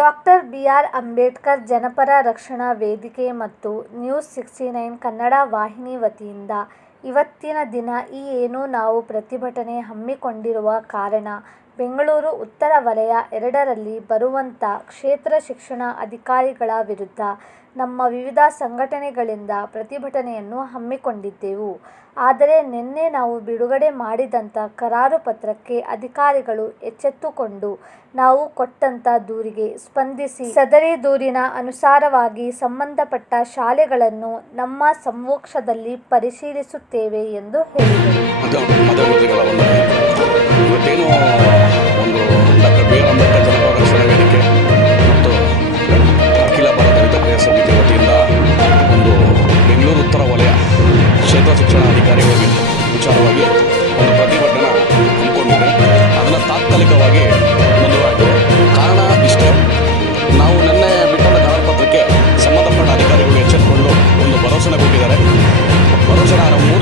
Doctor B R Ambedkar ಜನಪರ ರಕ್ಷಣಾ ವೇದಿಕೆ ಮತ್ತು ನ್ಯೂಸ್ ಸಿಕ್ಸ್ಟಿ ನೈನ್ ಕನ್ನಡ ವಾಹಿನಿ ವತಿಯಿಂದ ಇವತ್ತಿನ ದಿನ ಈ ಏನು ನಾವು ಪ್ರತಿಭಟನೆ ಹಮ್ಮಿಕೊಂಡಿರುವ ಕಾರಣ ಬೆಂಗಳೂರು ಉತ್ತರ ವಲಯ ಎರಡರಲ್ಲಿ ಬರುವಂಥ ಕ್ಷೇತ್ರ ಶಿಕ್ಷಣ ಅಧಿಕಾರಿಗಳ ವಿರುದ್ಧ ನಮ್ಮ ವಿವಿಧ ಸಂಘಟನೆಗಳಿಂದ ಪ್ರತಿಭಟನೆಯನ್ನು ಹಮ್ಮಿಕೊಂಡಿದ್ದೆವು. ಆದರೆ ನಿನ್ನೆ ನಾವು ಬಿಡುಗಡೆ ಮಾಡಿದಂಥ ಕರಾರು ಪತ್ರಕ್ಕೆ ಅಧಿಕಾರಿಗಳು ಎಚ್ಚೆತ್ತುಕೊಂಡು ನಾವು ಕೊಟ್ಟಂಥ ದೂರಿಗೆ ಸ್ಪಂದಿಸಿ ಸದರಿ ದೂರಿನ ಅನುಸಾರವಾಗಿ ಸಂಬಂಧಪಟ್ಟ ಶಾಲೆಗಳನ್ನು ನಮ್ಮ ಸಂವೋಕ್ಷದಲ್ಲಿ ಪರಿಶೀಲಿಸುತ್ತೇವೆ ಎಂದು ಹೇಳಿದರು. ಇವತ್ತೇನು ಒಂದು ಡಾಕ್ಟರ್ ಬಿ ಆರ್ ಅಂಬೇಡ್ಕರ್ ಜನಪರ ರಕ್ಷಣಾ ವೇದಿಕೆ.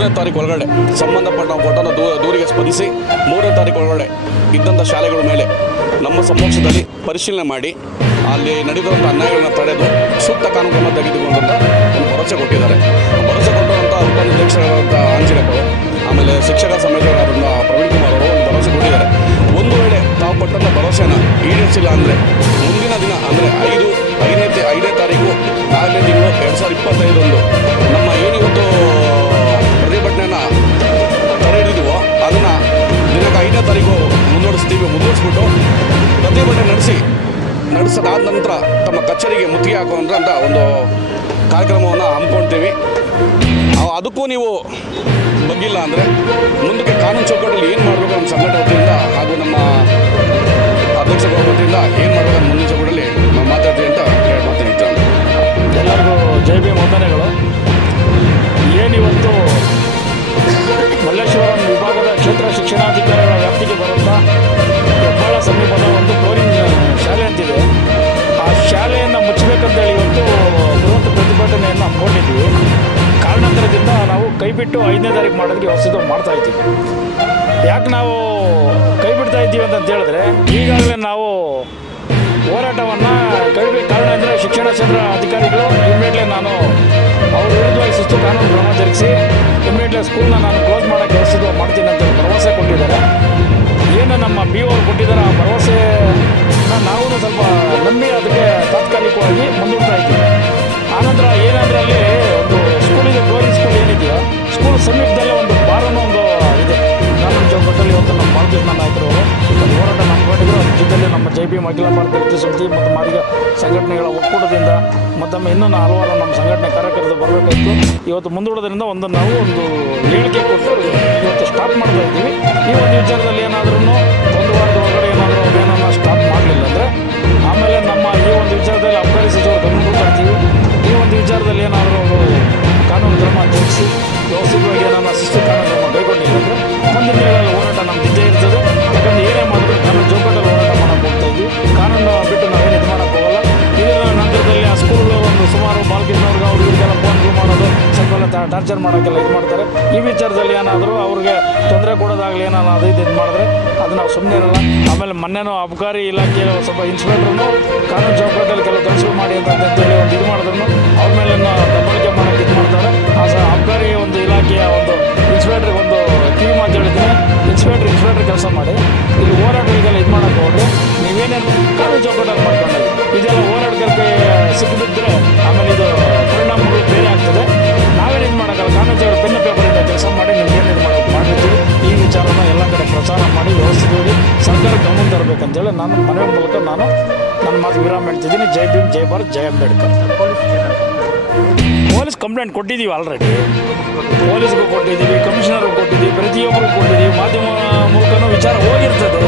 ಮೂರನೇ ತಾರೀಕು ಒಳಗಡೆ ಸಂಬಂಧಪಟ್ಟ ದೂ ದೂರಿಗೆ ಸ್ಪಂದಿಸಿ ಮೂರನೇ ತಾರೀಕು ಒಳಗಡೆ ಇದ್ದಂಥ ಶಾಲೆಗಳ ಮೇಲೆ ನಮ್ಮ ಸಮಕ್ಷದಲ್ಲಿ ಪರಿಶೀಲನೆ ಮಾಡಿ ಅಲ್ಲಿ ನಡೆದಿರುವಂಥ ಅನ್ಯಾಯಗಳನ್ನು ತಡೆದು ಸೂಕ್ತ ಕಾನೂನು ಕ್ರಮ ತೆಗೆದುಕೊಂಡಂಥ ಒಂದು ಭರವಸೆ ಕೊಟ್ಟಿದ್ದಾರೆ. ಭರವಸೆ ಕೊಟ್ಟಂಥ ಉಪನಿರೀಕ್ಷಕರಾದಂಥ ಆಂಜನೇಯಪ್ಪ ಅವರು, ಆಮೇಲೆ ಶಿಕ್ಷಕ ಸಮಿತಿಗಳಾದಂಥ ಪ್ರವೀಣ್ ಕುಮಾರ್ ಅವರು ಒಂದು ಭರವಸೆ ಕೊಟ್ಟಿದ್ದಾರೆ. ಒಂದು ವೇಳೆ ತಾವು ಕೊಟ್ಟಂಥ ಭರವಸೆಯನ್ನು ಈಡೇರಿಸಿಲ್ಲ ಅಂದರೆ ಮುಂದಿನ ದಿನ ಅಂದರೆ ಐದು ಐದನೇ ಐದನೇ ತಾರೀಕು ನಾಲ್ಕನೇ ತಿಂಗಳು ಎರಡು ಸಾವಿರದ ಇಪ್ಪತ್ತೈದರಂದು ಮುಂದೂಡಿಸ್ಬಿಟ್ಟು ಪ್ರತಿಭಟನೆ ನಡೆಸಿ ನಡೆಸದಾದ ನಂತರ ತಮ್ಮ ಕಚೇರಿಗೆ ಮುತ್ತಿಗೆ ಹಾಕುವಂಥ ಒಂದು ಕಾರ್ಯಕ್ರಮವನ್ನು ಹಮ್ಮಿಕೊಳ್ತೀವಿ ಅದಕ್ಕೂ ನೀವು ಬಗ್ಗಿಲ್ಲ ಅಂದರೆ ಮುಂದಕ್ಕೆ ಕಾನೂನು ಚೌಕಟ್ಟಲ್ಲಿ ಏನು ಮಾಡಬೇಕು ನಮ್ಮ ಸಂಘಟನೆ ವತಿಯಿಂದ ಹಾಗೂ ನಮ್ಮ ಅಧ್ಯಕ್ಷ ವತಿಯಿಂದ ಏನು ಮಾಡಬೇಕು ಮುಂದಿನ ಚೌಕಟ್ಟಲ್ಲಿ ನಾವು ಮಾತಾಡ್ತೀವಿ ಅಂತ ಹೇಳ್ಬೋದು ಎಲ್ಲರಿಗೂ ಜೈ ಬಿ ವಂದನೆಗಳು. ಏನಿವತ್ತು ಮಲ್ಲೇಶ್ವರಂ ವಿಭಾಗದ ಕ್ಷೇತ್ರ ಶಿಕ್ಷಣಾಧಿಕಾರಿಗಳ ವ್ಯಾಪ್ತಿಗೆ ಬರುತ್ತಾ? ಸಮೀಪದ ಒಂದು ಬೋರಿಂಗ್ ಶಾಲೆ ಅಂತಿದೆ. ಆ ಶಾಲೆಯನ್ನು ಮುಚ್ಚಬೇಕಂತೇಳಿ ಇವತ್ತು ಬೃಹತ್ ಪ್ರತಿಭಟನೆಯನ್ನು ಹಮ್ಮಿಕೊಂಡಿದ್ವಿ ಕಾರಣಾಂತರದಿಂದ ನಾವು ಕೈಬಿಟ್ಟು ಐದನೇ ತಾರೀಕು ಮಾಡೋದಕ್ಕೆ ವ್ಯವಸ್ಥಿತ ಮಾಡ್ತಾ ಇದ್ದೀವಿ. ಯಾಕೆ ನಾವು ಕೈ ಬಿಡ್ತಾ ಇದ್ದೀವಿ ಅಂತ ಹೇಳಿದ್ರೆ, ಈಗಾಗಲೇ ನಾವು ಹೋರಾಟವನ್ನು ಕೈಬಿಡಿ ಕಾರಣ ಅಂದರೆ ಶಿಕ್ಷಣ ಕ್ಷೇತ್ರ ಅಧಿಕಾರಿಗಳು ಇಮ್ಮಿಡಿಯೇಟ್ಲಿ ನಾನು ಅವ್ರ ವಿರುದ್ಧವಾಗಿ ಸುಸ್ತು ಕಾನೂನು ಕ್ರಮ ಜರುಗಿಸಿ ಇಮ್ಮಿಡಿಯೇಟ್ಲಿ ಸ್ಕೂಲ್ನ ನಾನು ಕ್ಲೋಸ್ ಮಾಡೋಕ್ಕೆ ವ್ಯವಸ್ಥಿತ ಮಾಡ್ತೀನಿ ಅಂತ ಭರವಸೆ ಕೊಟ್ಟಿದ್ದಾರೆ. ಏನು ನಮ್ಮ ಬಿ ಓರ್ ಕೊಟ್ಟಿದ್ದಾರೆ ಆ ಭರವಸೆ ನಾವು ಸ್ವಲ್ಪ ನಂಬಿ ಅದಕ್ಕೆ ತಾತ್ಕಾಲಿಕವಾಗಿ ಮುಂದೂಡ್ತಾ ಇದ್ದೀವಿ. ಆನಂತರ ಏನಂದರೆ ಅಲ್ಲಿ ಒಂದು ಸ್ಕೂಲಿಗೆ ಗೋರಿ ಸ್ಕೂಲ್ ಏನಿದೆಯೋ ಸ್ಕೂಲ್ ಸಮೀಪದಲ್ಲೇ ಒಂದು ಬಾರನ್ನು ಒಂದು ಇದೆ. ಕಾನೂನು ಚೌಕಟ್ಟಲ್ಲಿ ಇವತ್ತು ನಮ್ಮ ಬಾಲಕೃಷ್ಣ ನಾಯಕರು ಹೋರಾಟ ನಮ್ಮ ನಂಬಿಕೊಂಡಿದ್ರು ಅದ್ರ ಜೊತೆಯಲ್ಲಿ ನಮ್ಮ ಜೆ ಪಿ ಅಖಿಲ ಭಾರತ ರೈತ ಸಮಿತಿ ಮತ್ತು ಮಾದಿಗ ಸಂಘಟನೆಗಳ ಒಕ್ಕೂಟದಿಂದ ಮತ್ತೊಮ್ಮೆ ಇನ್ನೂ ಹಲವಾರು ನಮ್ಮ ಸಂಘಟನೆ ಕಾರ್ಯಕರ್ತರು ಬರಬೇಕಾಯಿತು. ಇವತ್ತು ಮುಂದೂಡೋದ್ರಿಂದ ಒಂದು ನಾವು ಒಂದು ಹೇಳಿಕೆ ಕೊಟ್ಟು ಇವತ್ತು ಸ್ಟಾಪ್ ಮಾಡ್ತಾ ಇದ್ದೀವಿ. ಈ ಒಂದು ವಿಚಾರದಲ್ಲಿ ಏನಾದ್ರೂ ಒಂದು ವಾರದ ಒಳಗಡೆ ಟಾರ್ಚರ್ ಮಾಡೋಕ್ಕೆಲ್ಲ ಇದು ಮಾಡ್ತಾರೆ. ಈ ವಿಚಾರದಲ್ಲಿ ಏನಾದರೂ ಅವ್ರಿಗೆ ತೊಂದರೆ ಕೊಡೋದಾಗಲಿ ಏನಾದ್ರು ಅದು ಇದು ಇದು ಮಾಡಿದ್ರೆ ಅದು ನಾವು ಸುಮ್ಮನೆ ಇರಲ್ಲ. ಆಮೇಲೆ ಮೊನ್ನೆನೂ ಅಬಕಾರಿ ಇಲಾಖೆಯ ಸ್ವಲ್ಪ ಇನ್ಸ್ಪೆಕ್ಟ್ರನ್ನು ಕಾನೂನು ಚೌಕಟ್ಟಲ್ಲಿ ಕೆಲವು ಕೆಲಸ ಮಾಡಿ ಅಂತ ಅಂತೇಳಿ ಒಂದು ಇದು ಮಾಡಿದ್ರು. ಅವ್ರ ಮೇಲೆ ದಬ್ಬಳಿಕೆ ಮಾಡೋಕ್ಕೆ ಇದು ಮಾಡ್ತಾರೆ. ಆ ಸಹ ಅಬಕಾರಿ ಒಂದು ಇಲಾಖೆಯ ಒಂದು ಇನ್ಸ್ಪೆಕ್ಟ್ರಿಗೆ ಒಂದು ಕಿವಿ ಮಾತು ಹೇಳಿದ್ದೀನಿ ಇನ್ಸ್ಪೆಕ್ಟ್ರ್ ಇನ್ಸ್ಪೆಕ್ಟ್ರ್ ಕೆಲಸ ಮಾಡಿ. ತರಬೇಕಂತೇಳಿ ನಾನು ಮನವಿ ಮೂಲಕ ನಾನು ನನ್ನ ಮಾತು ವಿರಾಮ ಹೇಳ್ತಿದ್ದೀನಿ. ಜೈ ಭೀಮ್, ಜೈ ಭಾರತ್, ಜೈ ಅಂಬೇಡ್ಕರ್. ಪೊಲೀಸ್ ಕಂಪ್ಲೇಂಟ್ ಕೊಟ್ಟಿದ್ದೀವಿ ಆಲ್ರೆಡಿ ಪೊಲೀಸ್ಗೂ ಕೊಟ್ಟಿದ್ದೀವಿ ಕಮಿಷನರ್ಗೂ ಕೊಟ್ಟಿದ್ದೀವಿ ಪ್ರತಿಯೊಬ್ಬರಿಗೂ ಕೊಟ್ಟಿದ್ದೀವಿ ಮಾಧ್ಯಮ ಮೂಲಕನೂ ವಿಚಾರ ಹೋಗಿರ್ತದೆ.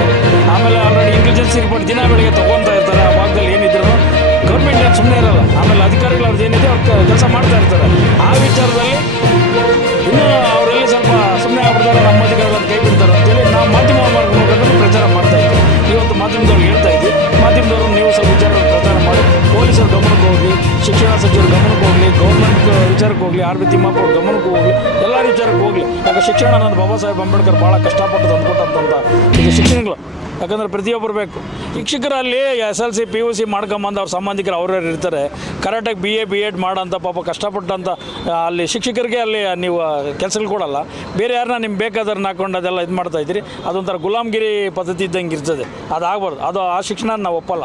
ಇವತ್ತು ಮಾಧ್ಯಮದವ್ರಿಗೆ ಹೇಳ್ತಾ ಇದ್ವಿ. ಮಾಧ್ಯಮದವರು ನೀವು ಸ್ವಲ್ಪ ವಿಚಾರ ಪ್ರಚಾರ ಮಾಡಿ. ಪೊಲೀಸರ ಗಮನಕ್ಕೆ ಹೋಗಲಿ, ಶಿಕ್ಷಣ ಸಚಿವರ ಗಮನಕ್ಕೆ ಹೋಗಲಿ ಗೌರ್ಮೆಂಟ್ ವಿಚಾರಕ್ಕೆ ಹೋಗಲಿ, ಆರ್ ಬಿ ತಿಮ್ಮಪ್ಪ ಗಮನಕ್ಕೆ ಹೋಗಲಿ, ಎಲ್ಲರ ವಿಚಾರಕ್ಕೆ ಹೋಗಲಿ. ಯಾಕೆ ಶಿಕ್ಷಣ ಅನ್ನೋದು ಬಾಬಾ ಸಾಹೇಬ್ ಅಂಬೇಡ್ಕರ್ ಭಾಳ ಕಷ್ಟಪಟ್ಟು ತಂದುಕೊಟ್ಟಂಥ ಇದು ಶಿಕ್ಷಣಗಳು. ಯಾಕಂದರೆ ಪ್ರತಿಯೊಬ್ಬರು ಬೇಕು. ಶಿಕ್ಷಕರಲ್ಲಿ S L C, P U C ಮಾಡ್ಕೊಂಬಂದು ಅವ್ರ ಸಂಬಂಧಿಕರು ಅವ್ರವ್ರು ಇರ್ತಾರೆ. ಕರೆಕ್ಟಾಗಿ ಬಿ ಎ ಬಿ ಎಡ್ ಮಾಡೋಂಥ ಪಾಪ ಕಷ್ಟಪಟ್ಟಂಥ ಅಲ್ಲಿ ಶಿಕ್ಷಕರಿಗೆ ಅಲ್ಲಿ ನೀವು ಕೆಲಸಗಳು ಕೊಡಲ್ಲ. ಬೇರೆ ಯಾರನ್ನ ನಿಮ್ಗೆ ಬೇಕಾದ್ರನ್ನ ಹಾಕೊಂಡು ಅದೆಲ್ಲ ಇದು ಮಾಡ್ತಾ ಇದ್ದೀರಿ. ಅದೊಂಥರ ಗುಲಾಮ್ಗಿರಿ ಪದ್ಧತಿ ಇದ್ದಂಗೆ ಇರ್ತದೆ. ಅದು ಆಗ್ಬಾರ್ದು ಅದು ಆ ಶಿಕ್ಷಣ ನಾವು ಒಪ್ಪಲ್ಲ.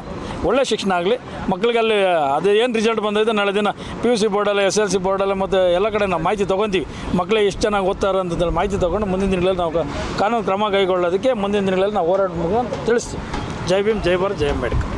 ಒಳ್ಳೆ ಶಿಕ್ಷಣ ಆಗಲಿ. ಮಕ್ಳಿಗೆ ಅಲ್ಲಿ ಅದು ಏನು ರಿಸಲ್ಟ್ ಬಂದೈತೆ, ನಾಳೆ ದಿನ ಪಿ ಯು ಸಿ ಬೋರ್ಡಲ್ಲಿ ಎಸ್ ಎಲ್ ಸಿ ಬೋರ್ಡಲ್ಲಿ ಮತ್ತು ಎಲ್ಲ ಕಡೆ ನಾವು ಮಾಹಿತಿ ತೊಗೊತೀವಿ. ಮಕ್ಕಳಿಗೆ ಎಷ್ಟು ಚೆನ್ನಾಗಿ ಓದ್ತಾರೆ ಅಂತಂದ್ರೆ ಮಾಹಿತಿ ತೊಗೊಂಡು ಮುಂದಿನ ದಿನಗಳಲ್ಲಿ ನಾವು ಕಾನೂನು ಕ್ರಮ ಕೈಗೊಳ್ಳೋದಕ್ಕೆ ಮುಂದಿನ ದಿನಗಳಲ್ಲಿ ನಾವು ಹೋರಾಟ ಮುಖಾಂತರ ತಿಳಿಸ್ತೀವಿ. ಜೈ ಭೀಮ್, ಜೈ ಭಾರತ್, ಜೈ ಅಂಬೇಡ್ಕರ್.